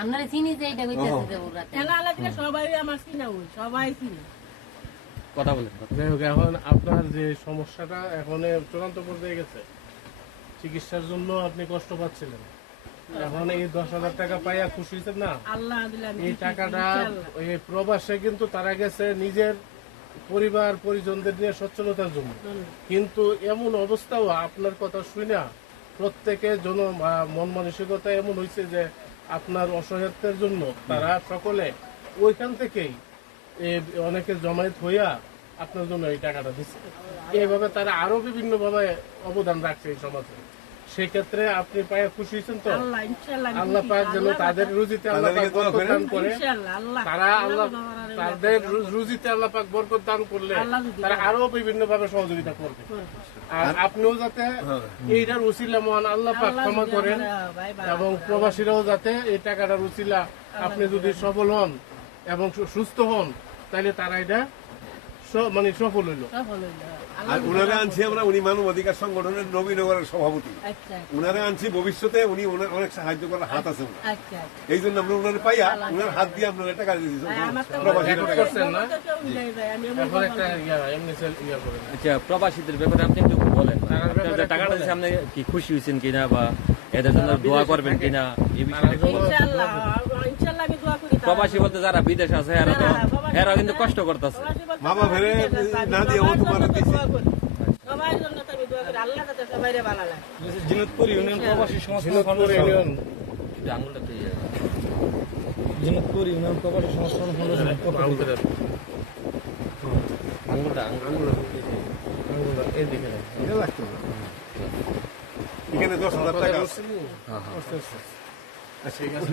আপনারা চিনি যে এটা কইতেছে যে ওরা খেলা আলাদা সবাই আমার চিনা ওই সবাই চিনি। কথা বলেন। যাই হোক, এখন আপনার যে সমস্যাটা এখন চূড়ান্ত পর্যায়ে গেছে, চিকিৎসার জন্য আপনি কষ্ট পাচ্ছিলেন, এখন এই 10,000 টাকা পাইয়া খুশি হয়েছেন না? আল্লাহ দিলাম এই টাকাটা এই প্রবাসে কিন্তু তারা গেছে নিজের পরিবার পরিজনদের নিয়ে সচ্ছলতার জন্য, কিন্তু এমন অবস্থাও আপনার কথা শুনে প্রত্যেকে মন মানসিকতা এমন হয়েছে যে আপনার অসহায়ত্বের জন্য তারা সকলে ওইখান থেকেই অনেকে জমায়েত হইয়া আপনার জন্য এই টাকাটা দিচ্ছে। এইভাবে তারা আরো বিভিন্ন ভাবে অবদান রাখছে এই সমাজে। সেক্ষেত্রে আপনি পায়ে খুশি হয়েছেন তো? আল্লাহ ইনশাআল্লাহ আল্লাহ পাক যেন তাদের রুজিতে আল্লাহ পাক বরকত দান করে। ইনশাআল্লাহ আল্লাহ তারা আল্লাহ তাদের রুজিতে আল্লাহ পাক বরকত দান করলে তারা আরো বিভিন্ন ভাবে সহযোগিতা করবে। আর আপনিও যাতে এইটার উসিলা মহান আল্লাহ পাক ক্ষমা করেন, এবং প্রবাসীরাও যাতে এই টাকাটার উসিলা আপনি যদি সফল হন এবং সুস্থ হন, তাহলে তারা এটা মানে সফল হইল। আর উনারা আনছি আমরা, উনি মানবাধিকার সংগঠনের নবীনগরের সভাপতি, উনারা আনছি ভবিষ্যতে উনি অনেক সাহায্য করার হাত আছে ওনার। এই জন্য আমরা উনার পাইয়া উনার হাত দিয়ে আপনার টাকা দিয়েছি। আচ্ছা, প্রবাসীদের ব্যাপারে আপনি একটু বলেন, টাকাটা দিচ্ছে আপনি কি খুশি হয়েছেন কিনা, বা এদের জন্য দোয়া করবেন কিনা এই বিষয়ে? ইনশাআল্লাহ ইনশাআল্লাহ আমি দোয়া করি। প্রবাসী বলতে যারা বিদেশ আছে এরা কিন্তু কষ্ট করতেছে। বাবা ফেরে না দিয়ে ও তোমার সবার জন্য তো আমি দোয়া করি, আল্লাহ যাতে সবাইরে ভালো লাগে। জিনতপুর ইউনিয়ন প্রবাসী সংস্থান আঙুলটা তো ইয়ে। জিনতপুর ইউনিয়ন প্রবাসী সংস্থান ফাউন্ডেশন আঙুলটা এদিকে এখানে 10,000 টাকা আছে। ঠিক আছে।